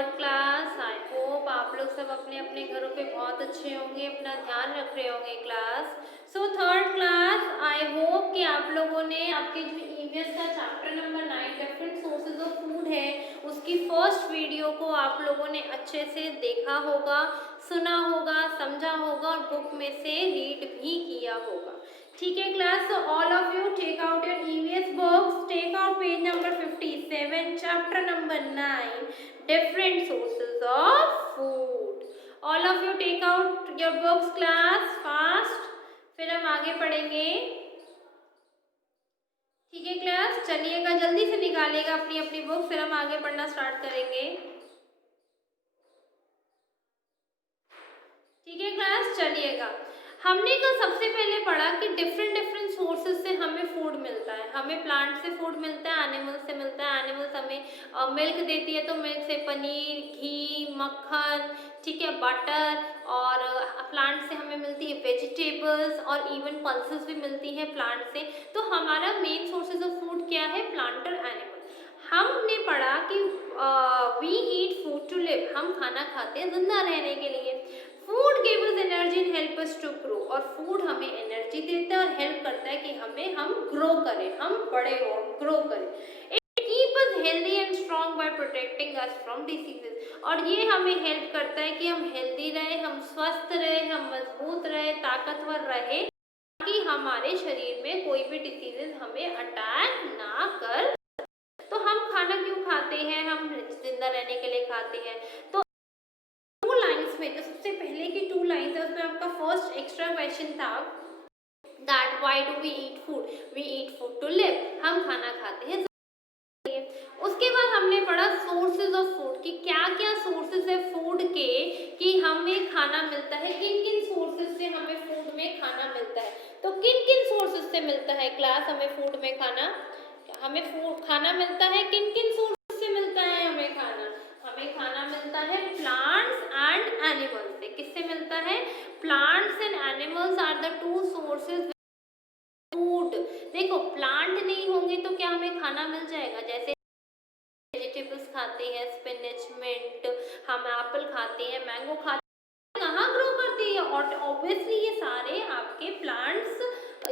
Third class. I hope आप लोग सब अपने अपने घरों पे बहुत अच्छे होंगे, अपना ध्यान रख रहे होंगे class. So third class, I hope कि आप लोगों ने आपके जो ईवीएस का chapter number 9 different sources of food है उसकी फर्स्ट वीडियो को आप लोगों ने अच्छे से देखा होगा, सुना होगा, समझा होगा और बुक में से रीड भी किया होगा। ठीक है class, so all of you take out your EVS books, take out page number 57, chapter number 9, different sources of food. All of you take out your books class fast, फिर हम आगे पढ़ेंगे। ठीक है क्लास, चलिएगा जल्दी से निकालिएगा अपनी अपनी बुक, फिर हम आगे पढ़ना स्टार्ट करेंगे। ठीक है क्लास, चलिएगा। हमने कल सबसे पहले पढ़ा कि डिफरेंट डिफरेंट सोर्सेज से हमें फूड मिलता है। हमें प्लांट से फूड मिलता है, एनिमल्स से मिलता है। एनिमल्स हमें मिल्क देती है, तो मिल्क से पनीर, घी, मक्खन, ठीक है, बटर। और प्लांट से हमें मिलती है वेजिटेबल्स और इवन पल्सेस भी मिलती हैं प्लांट से। तो हमारा मेन सोर्सेज ऑफ फूड क्या है? प्लांट और एनिमल। हमने पढ़ा कि we eat food to live, हम खाना खाते हैं जिंदा रहने के लिए। Food give us energy and help us to grow, और फूड हमें एनर्जी देता है और हेल्प करता है कि हम ग्रो करें, हम बड़े हो, ग्रो करें। It keep us healthy and strong bye protecting us from diseases, और ये हमें हेल्प करता है कि हम हेल्दी रहे, हम स्वस्थ रहे, हम मजबूत रहे, ताकतवर रहे, ताकि हमारे शरीर में कोई भी डिसीजेस हमें अटैक ना कर। तो हम खाना क्यों खाते हैं? हम जिंदा रहने के लिए खाते हैं। तो टू लाइंस में, जो सबसे पहले की टू लाइंस है उसमें आपका फर्स्ट एक्स्ट्रा क्वेश्चन था that why do we eat food? We eat food to live, हम खाना खाते हैं। उसके बाद हमने पढ़ा सोर्सेज ऑफ फूड, कि क्या क्या सोर्सेज है फूड के कि हमें खाना मिलता है, किन किन सोर्सेज से हमें फूड में खाना मिलता है। तो किन किन सोर्सेज से मिलता है क्लास हमें फूड में खाना? हमें फूड खाना मिलता है किन किन सोर्सेज से मिलता है हमें खाना? हमें खाना मिलता है प्लांट्स एंड एनिमल्स से। किससे मिलता है? Plants and animals are the two sources food. देखो, प्लांट नहीं होंगे तो क्या हमें खाना मिल जाएगा? जैसे वेजिटेबल्स खाते हैं, स्पिनच, मिंट, हम एप्पल खाते हैं, मैंगो खाते हैं, कहाँ ग्रो करती है? और ऑब्वियसली ये सारे आपके प्लांट्स,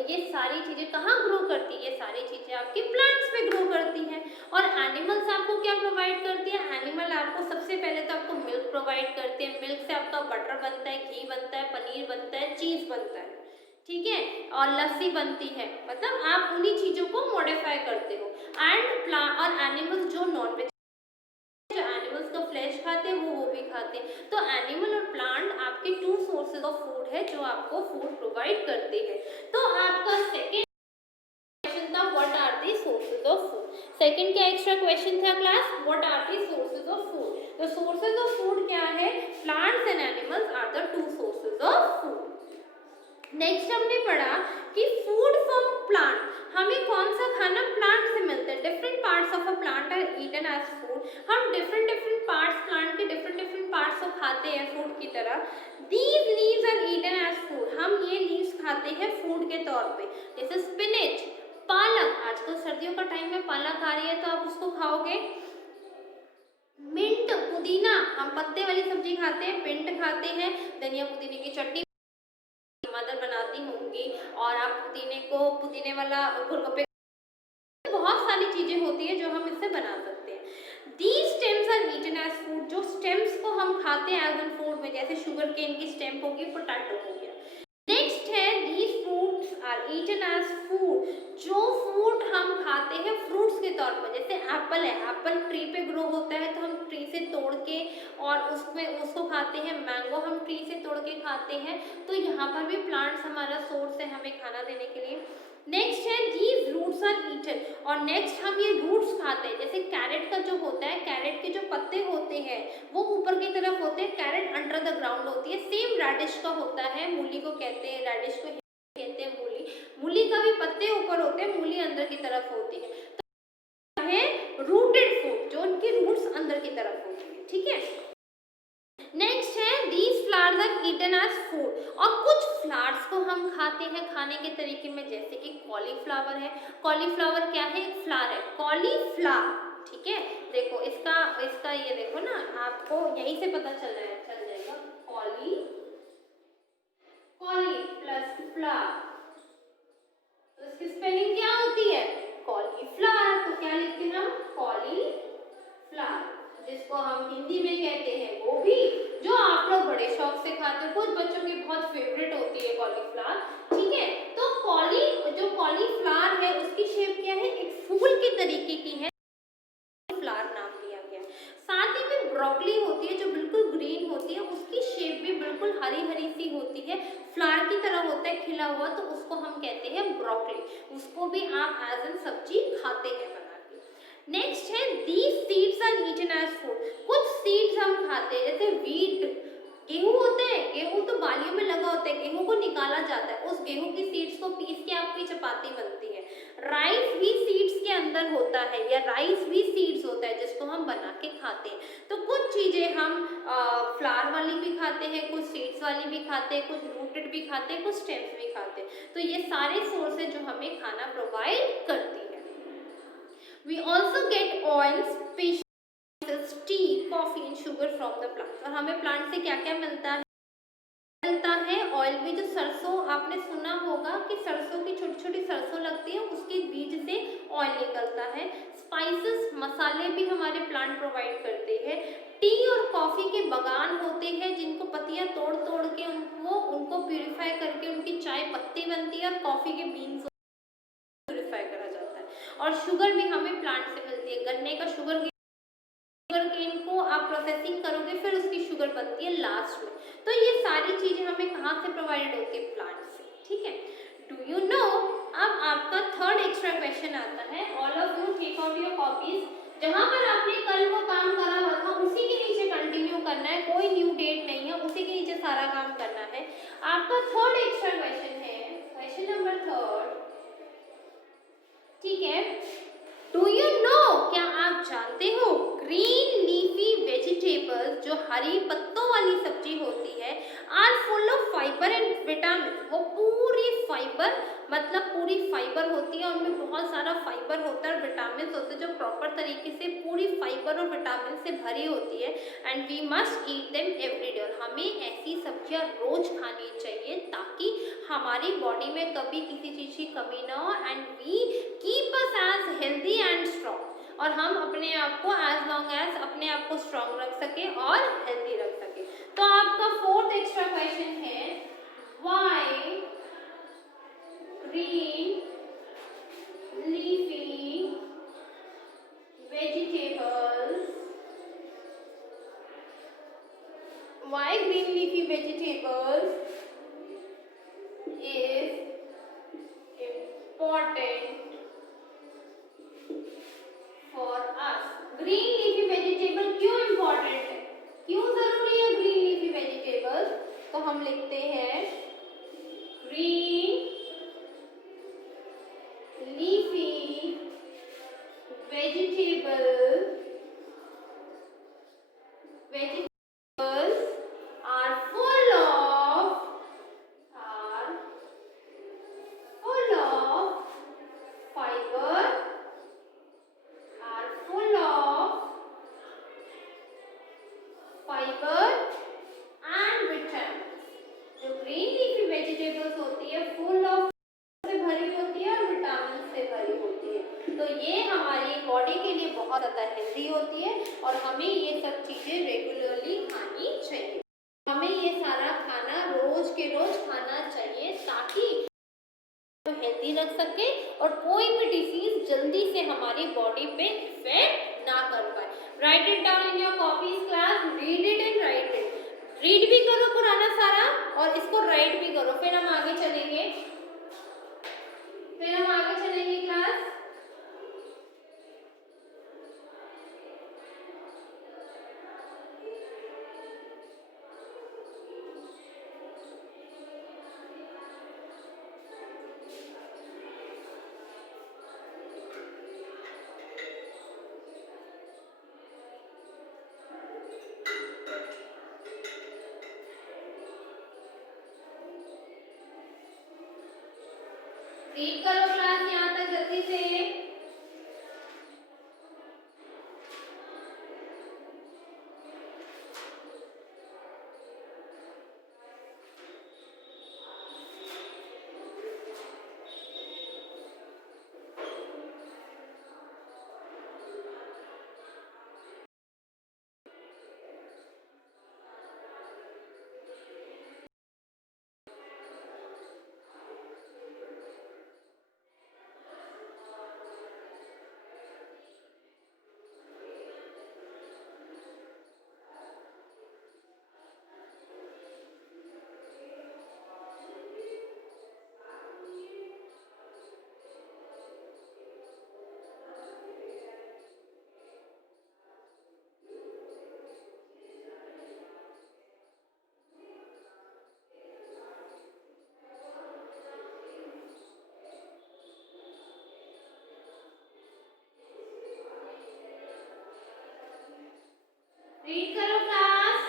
ये सारी चीजें कहाँ ग्रो करती है? ये सारी चीजें आपके प्लांट्स पे ग्रो करती हैं। और एनिमल्स आपको क्या प्रोवाइड करती है? एनिमल आपको सबसे पहले तो आपको मिल्क प्रोवाइड करते हैं। मिल्क से आपका बटर बनता है, घी बनता है, पनीर बनता है, चीज बनता है, ठीक है, और लस्सी बनती है। मतलब आप उन्हीं चीजों को मॉडिफाई करते हो। एंड प्लांट और एनिमल्स जो नॉनवेज, जो एनिमल्स का फ्लैश खाते हैं वो भी खाते हैं। तो एनिमल और प्लांट आपके टू सोर्सेज ऑफ फूड है जो आपको फूड प्रोवाइड करते हैं। तो आपका सेकंड क्वेश्चन था what are the sources of food. Second क्या एक्स्ट्रा क्वेश्चन था class? What are the sources of food. तो सोर्सेज ऑफ फूड क्या है? Plants and animals are the two sources of food. Next हमने पढ़ा कि food from plant, हमें कौन सा खाना प्लांट से मिलता है? Different parts of a plant are eaten as food. हम डिफरेंट डिफरेंट पार्ट्स, प्लांट के डिफरेंट डिफरेंट पार्ट्स को खाते हैं फूड की तरह। These leaves are eaten as food, हम ये लीव्स खाते हैं फूड के तौर पे। जैसे स्पिनच, पालक, आजकल सर्दियों का टाइम है, पालक आ रही है तो आप उसको खाओगे। मिंट, पुदीना, हम पत्ते वाली सब्जी खाते हैं, मिंट खाते हैं, धनिया पुदीने की चटनी मदर बनाती होंगी, और आप पुदीने वाला गोलगप्पे, बहुत सारी चीजें होती है जो हम इससे बना सकते हैं। These stems are eaten as food, जो स्टेम्स को हम खाते हैं एज एन फूड में, जैसे शुगर केन की स्टेम होगी, पोटैटो हो गया। नेक्स्ट है these fruits are eaten as food, जो फ्रूट हम खाते हैं फ्रूट्स के तौर पर। जैसे एप्पल है, एप्पल ट्री पे ग्रो होता है तो हम ट्री से तोड़ के और उसमें उसको खाते हैं। मैंगो हम ट्री से तोड़ के खाते हैं। तो यहाँ पर भी प्लांट्स हमारा सोर्स है हमें खाना देने के लिए। नेक्स्ट है these roots are eaten, और नेक्स्ट हम ये रूट्स खाते हैं। जैसे कैरेट का जो होता है, कैरेट के जो पत्ते होते हैं वो ऊपर की तरफ होते हैं, कैरेट अंडर द ग्राउंड होती है। सेम रेडिश का होता है, मूली को कहते हैं, रेडिश को कहते हैं मूली। मूली का भी पत्ते ऊपर होते हैं, मूली अंदर की तरफ होती है। तो है रूटेड फूड, जो उनकी रूट्स अंदर की तरफ होती है, ठीक है। नेक्स्ट है these flowers are eaten as food, और कुछ फ्लावर्स को हम खाते हैं खाने के तरीके में, जैसे कि कॉलीफ्लावर है। कॉलीफ्लावर क्या है? एक फ्लावर है, कॉलीफ्लावर, ठीक है। देखो देखो इसका इसका ये देखो ना, आपको यहीं से पता चल जाएगा कॉली प्लस फ्लावर, तो इसकी स्पेलिंग क्या होती है? कॉलीफ्लावर। तो क्या लिखते हैं हम? कॉलीफ्लावर, जिसको हम हिंदी में कहते हैं गोभी, जो आप लोग बड़े शौक से खाते हो, कुछ बच्चों की बहुत फेवरेट होती है कॉलीफ्लावर, ठीक है। तो जो कॉलीफ्लावर है उसकी शेप क्या है? एक फूल के तरीके की है, फ्लावर नाम दिया गया। साथ ही में ब्रोकली होती है जो बिल्कुल ग्रीन होती है, उसकी शेप भी बिल्कुल हरी हरी सी होती है, फ्लावर की तरह होता है खिला हुआ, तो उसको हम कहते हैं ब्रोकली। उसको भी आप एज एन सब्जी खाते हैं बना के। नेक्स्ट है these seeds are eaten as food. कुछ सीड्स हम खाते हैं, जैसे व्हीट, गेहूं होता है, गेहूं तो बालियों में लगा होता है, गेहूं को निकाला जाता है, उस गेहूं की सीड्स को पीस के आपकी चपाती बनती है। राइस भी सीड्स के अंदर होता है, या राइस भी सीड्स होता है जिसको हम बना के खाते हैं। तो कुछ चीजें हम फ्लावर वाली भी खाते हैं, कुछ सीड्स वाली भी खाते हैं, कुछ रूटेड भी खाते हैं, कुछ स्टेम्स भी खाते हैं। तो ये सारे सोर्स है जो हमें खाना प्रोवाइड करती है। We also get oils, tea, coffee and sugar from the plant. और हमें प्लांट से क्या क्या मिलता है? ऑयल भी। जो सरसों, आपने सुना होगा कि सरसों की छोटी छोटी सरसों लगती है, उसके बीज से ऑयल निकलता है। स्पाइसेस, मसाले भी हमारे प्लांट प्रोवाइड करते हैं। टी और कॉफी के बागान होते हैं जिनको पत्तियां तोड़ तोड़ के उनको प्यूरिफाई करके उनकी चाय पत्ती बनती है, और कॉफी के बीन्स प्यूरिफाई करा जाता है। और शुगर भी हमें प्लांट से मिलती है। गन्ने का शुगर केन को आप प्रोसेसिंग करोगे, फिर उसकी शुगर बनती है लास्ट में। तो ये सारी चीजें हमें कहाँ से प्रोवाइड होती है? प्लांट से, ठीक है। डू यू नो, अब आपका थर्ड एक्स्ट्रा क्वेश्चन आता है। All of you take out your copies. जहां पर आपने कल वो काम करा हुआ था उसी के नीचे कंटिन्यू करना है, कोई न्यू डेट नहीं है, उसी के नीचे सारा काम करना है। आपका थर्ड एक्स्ट्रा क्वेश्चन है, क्वेश्चन नंबर 3, ठीक है। डू यू नो, क्या आप जानते हो, ग्रीन लीफी वेजिटेबल्स, जो हरी पत्तों वाली सब्जी होती है, are full of fibre and vitamin. वो पूरी फाइबर, मतलब पूरी फाइबर होती है, उनमें बहुत सारा फाइबर होता है और विटामिन होते हैं, जो प्रॉपर तरीके से पूरी फाइबर और विटामिन से भरी होती है। And we must eat them every day. और हमें ऐसी सब्जियां रोज खानी चाहिए ताकि हमारी बॉडी में कभी किसी चीज की कमी ना हो, and we keep us as healthy and strong. और हम अपने आप को एज लॉन्ग एज अपने आप को स्ट्रॉन्ग रख सके और हेल्दी रख सके। तो आपका फोर्थ एक्स्ट्रा क्वेश्चन है, why green leafy vegetables, why green leafy vegetables is important for us। Green leafy vegetable क्यों इंपॉर्टेंट है, क्यों जरूरी है ग्रीन लीफी वेजिटेबल? तो हम लिखते हैं green leafy vegetables are full of fiber, are full of fiber and vitamins। जो ग्रीन लीफी वेजिटेबल्स होती है फुल ऑफ से भरी होती है और विटामिन से भरी होती है। तो ये हमारी बॉडी के लिए बहुत ज़्यादा हेल्दी होती है और हमें ये सब चीज़ें रेगुलरली खानी चाहिए। हमें ये सारा खाना रोज के रोज खाना चाहिए ताकि हेल्दी रख सके और कोई भी डिसीज जल्दी से हमारी बॉडी पे इफेक्ट ना कर पाए। Right it down in your copies class, read it and right it. Read भी करो पुराना सारा और इसको राइट भी करो, फिर हम आगे चलेंगे क्लास। रीड करो क्लास यहाँ तक जल्दी से। रीड करो क्लास।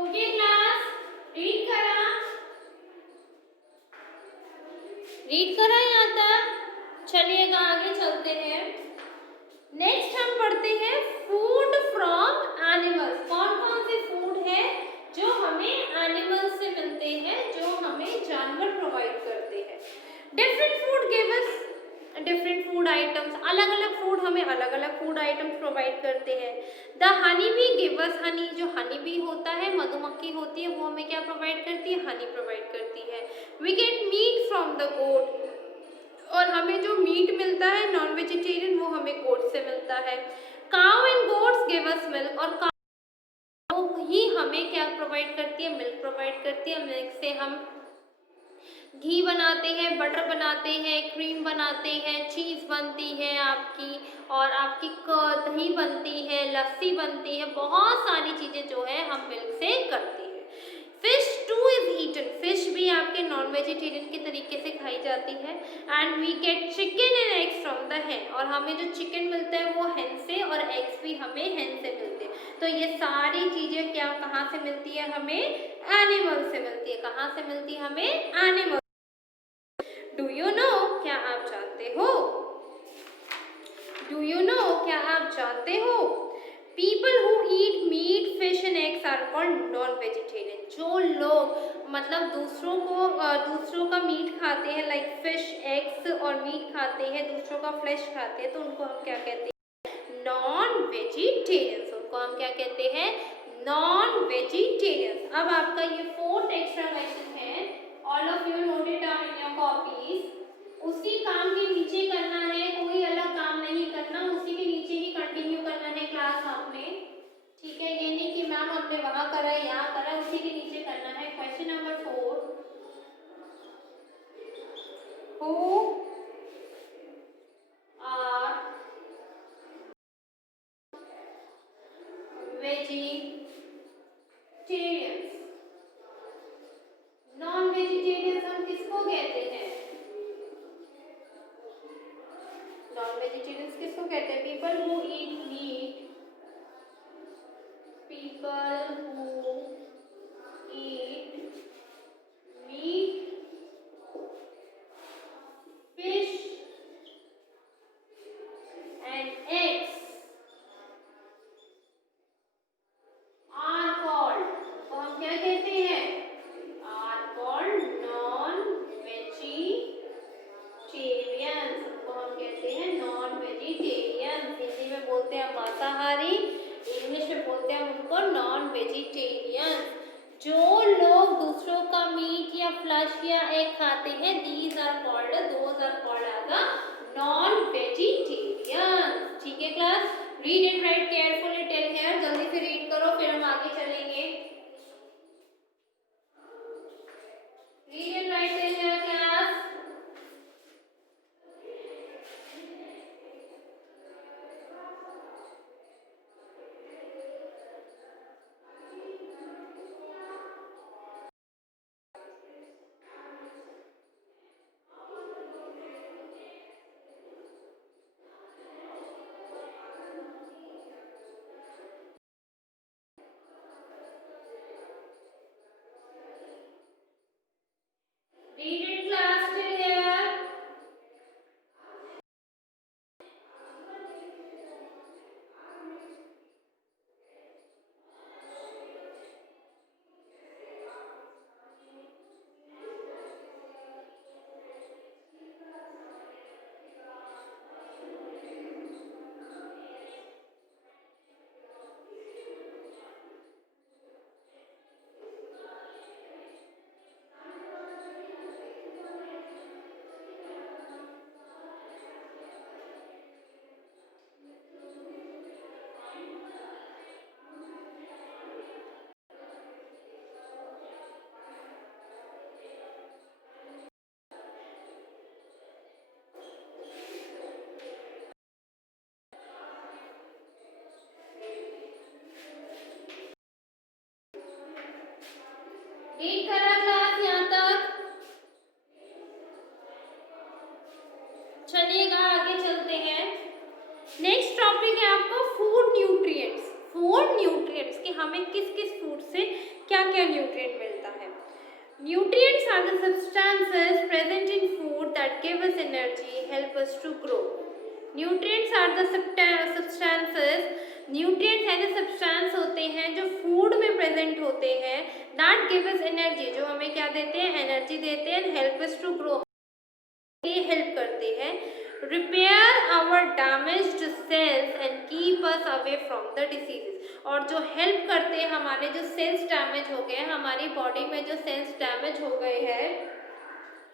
ओके क्लास, रीड करा यहाँ तक। चलिएगा आगे चलते हैं। नेक्स्ट हम पढ़ते हैं फूड फ्रॉम एनिमल्स। कौन कौन से फूड है जो हमें एनिमल्स से मिलते हैं, जो हमें जानवर प्रोवाइड करते हैं। Different food give us different food items. अलग अलग फूड हमें अलग अलग फूड आइटम्स प्रोवाइड करते हैं। The honey bee give us Honey. जो हनी बी होता है, मधुमक्खी होती है, वो हमें क्या प्रोवाइड करती है? हनी प्रोवाइड करती है। We get meat from the goat. और हमें जो मीट मिलता है नॉन वेजिटेरियन, वो हमें गोट से मिलता है। Cow and goats give us milk. और काउ ही हमें क्या प्रोवाइड करती है? मिल्क प्रोवाइड करती है। मिल्क से हम घी बनाते हैं, बटर बनाते हैं, क्रीम बनाते हैं, चीज़ बनती है आपकी, और आपकी दही बनती है, लस्सी बनती है। बहुत सारी चीज़ें जो है हम मिल्क से करते हैं। Fish too is eaten. Fish भी आपके नॉन वेजिटेरियन के तरीके से खाई जाती है। And we get chicken and eggs from the hen। और हमें जो चिकन मिलता है वो hen से, और एग्स भी हमें hen से मिलते हैं। तो ये सारी चीज़ें क्या कहाँ से मिलती है? हमें एनिमल से मिलती है। कहाँ से मिलती है? हमें एनिमल। Do you know? क्या आप जानते हो? Do you know? क्या आप जानते हो? People who eat meat fish and eggs are called non vegetarian. जो लोग मतलब दूसरों का मीट खाते हैं, लाइक फिश, एग्स और मीट खाते हैं, दूसरों का फ्लैश खाते हैं, तो उनको हम क्या कहते हैं? Non vegetarians. उनको हम क्या कहते हैं? Non vegetarians. अब आपका ये 4th एक्स्ट्रा क्वेश्चन है। All of you note it down in your copies. उसी काम के नीचे करना है, कोई अलग काम नहीं करना, उसी के नीचे ही कंटिन्यू करना है क्लास आपने। ठीक है, ये नहीं कि मैम हमने वहां करा यहाँ करा, उसी के नीचे करना है। Question number 4, who are vegetarians. Non vegetarians हम किसको कहते हैं? नॉन वेजिटेरियंस किसको कहते हैं? People who eat meat. People who eat meat, fish and eggs are called, तो हम क्या कहते हैं? are called non vegetarians। तो हम कहते हैं नॉन वेजिटेरियन। हिंदी में बोलते हैं मांसाहारी, इंग्लिश में बोलते हैं उनको नॉन वेजिटेरियन। जो लोग दूसरों का मीट या फ्लश या एग खाते हैं, those are called as a non vegetarian. ठीक है class, read and write carefully till here. जल्दी से रीड करो, फिर हम आगे चलेंगे। Read and write till here class. करा क्लास यहाँ तक? चलिएगा आगे चलते हैं। नेक्स्ट टॉपिक है आपका फूड न्यूट्रिएंट्स। फूड न्यूट्रिएंट्स कि हमें किस किस फूड से क्या क्या न्यूट्रिएंट मिलता है। Nutrients are the substances present in food that give us energy, help us to grow. Nutrients are the substances, nutrients ऐसे substance होते हैं जो food में present होते हैं, that give us energy, जो हमें क्या देते हैं, energy देते हैं, help us to grow, ये help करते हैं, repair our damaged cells and keep us away from the diseases, और जो हेल्प करते हैं हमारे जो सेल्स डैमेज हो गए हैं, हमारी बॉडी में जो सेल्स डैमेज हो गए हैं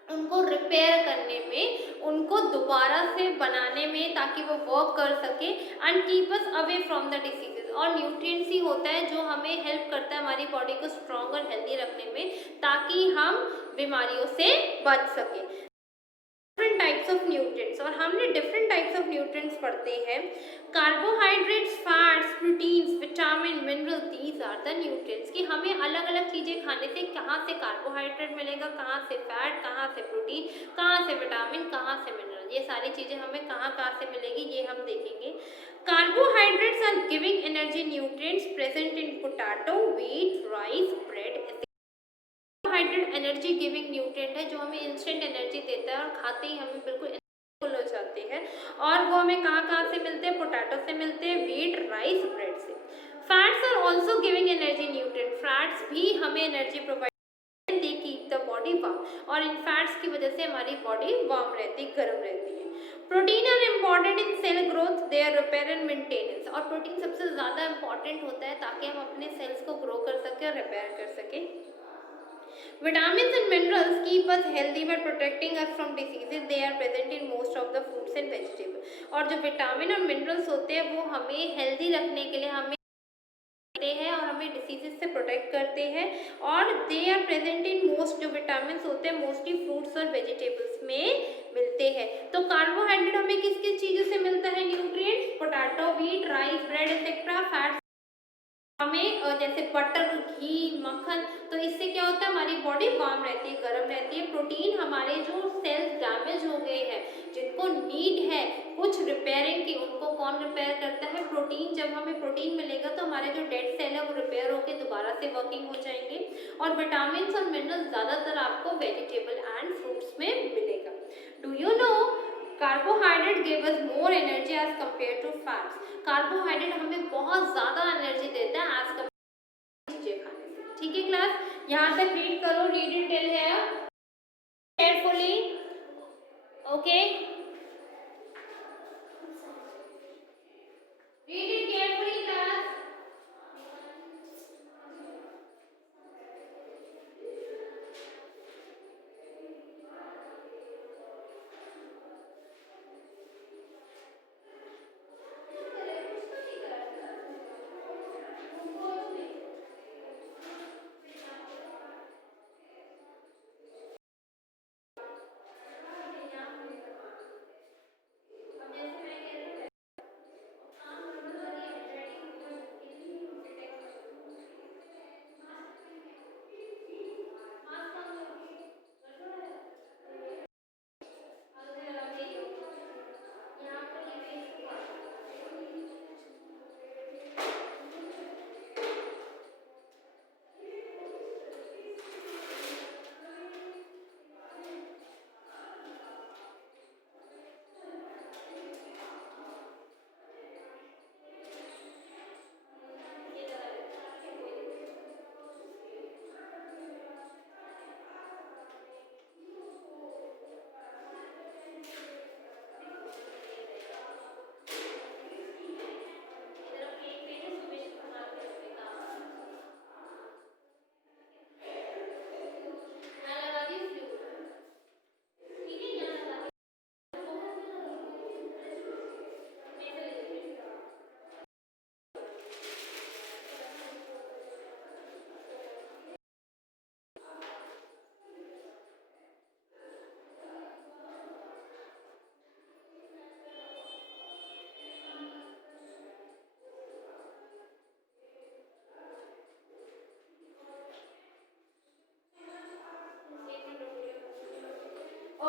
उनको रिपेयर करने में, उनको दोबारा से बनाने में ताकि वो वर्क कर सके, and keep us away from the diseases. और न्यूट्रिएंट्स ही होता है जो हमें हेल्प करता है हमारी बॉडी को स्ट्रॉन्ग और हेल्दी रखने में ताकि हम बीमारियों से बच सकें। डिफरेंट टाइप्स ऑफ न्यूट्रिएंट्स, और हमने डिफरेंट टाइप्स ऑफ न्यूट्रिएंट्स पढ़ते हैं। Carbohydrates, fats, proteins, vitamin, mineral, these are the nutrients कि हमें अलग अलग चीज़ें खाने से कहाँ से कार्बोहाइड्रेट मिलेगा, कहाँ से फैट, कहाँ से प्रोटीन, कहाँ से विटामिन, कहाँ से मिनरल, ये सारी चीज़ें हमें कहाँ कहाँ से मिलेगी ये हम देखेंगे। Carbohydrates are giving energy nutrients present in potato, wheat, rice, bread. Carbohydrate energy giving nutrient है जो हमें इंस्टेंट एनर्जी देता है और खाते ही हमें बिल्कुल फुल हो जाते हैं, और वो हमें कहाँ कहाँ से मिलते हैं, पोटैटो से मिलते हैं, व्हीट, राइस, ब्रेड से। Fats are also giving energy nutrient, fats भी हमें energy provide, they keep the body warm, और इन फैट्स की वजह से हमारी बॉडी वार्म रहती है, गर्म रहती है। Protein are important in cell growth, their repair and maintenance, और प्रोटीन सबसे ज़्यादा इंपॉर्टेंट होता है ताकि हम अपने सेल्स को ग्रो कर सकें और रिपेयर कर सकें। Vitamins and minerals keep us healthy by protecting us from diseases. They are present in most of the fruits and vegetables. और जो विटामिन और मिनरल्स होते हैं वो हमें हेल्दी रखने के लिए हमें देते हैं और हमें डिसीजेस से प्रोटेक्ट करते हैं, और they are present in most, जो विटामिन होते हैं मोस्टली फ्रूट्स और वेजिटेबल्स में मिलते हैं। तो कार्बोहाइड्रेट हमें किस किस चीज़ों से मिलता है nutrients, potato, wheat, rice, bread etcetera. Fats हमें जैसे बटर, घी, मक्खन, तो इससे क्या होता है हमारी बॉडी वार्म रहती है, गर्म रहती है। प्रोटीन हमारे जो सेल्स डैमेज हो गए हैं जिनको नीड है कुछ रिपेयरिंग की, उनको कौन रिपेयर करता है, प्रोटीन। जब हमें प्रोटीन मिलेगा तो हमारे जो डेड सेल है वो रिपेयर होकर दोबारा से वर्किंग हो जाएंगे। और विटामिन और मिनरल्स ज़्यादातर आपको वेजिटेबल एंड फ्रूट्स में मिलेगा। Do you know carbohydrate give us more energy as compare to fats, carbohydrate हमें बहुत ज़्यादा एनर्जी देता है एज कम्पेयर चीज़ें खाने से। ठीक है क्लास, यहाँ तक रीड करो, read it till here carefully, okay, read it carefully class.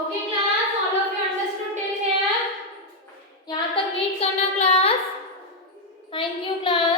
Okay class, all of you understood till here? यहाँ तक रीड करना क्लास। Thank you class.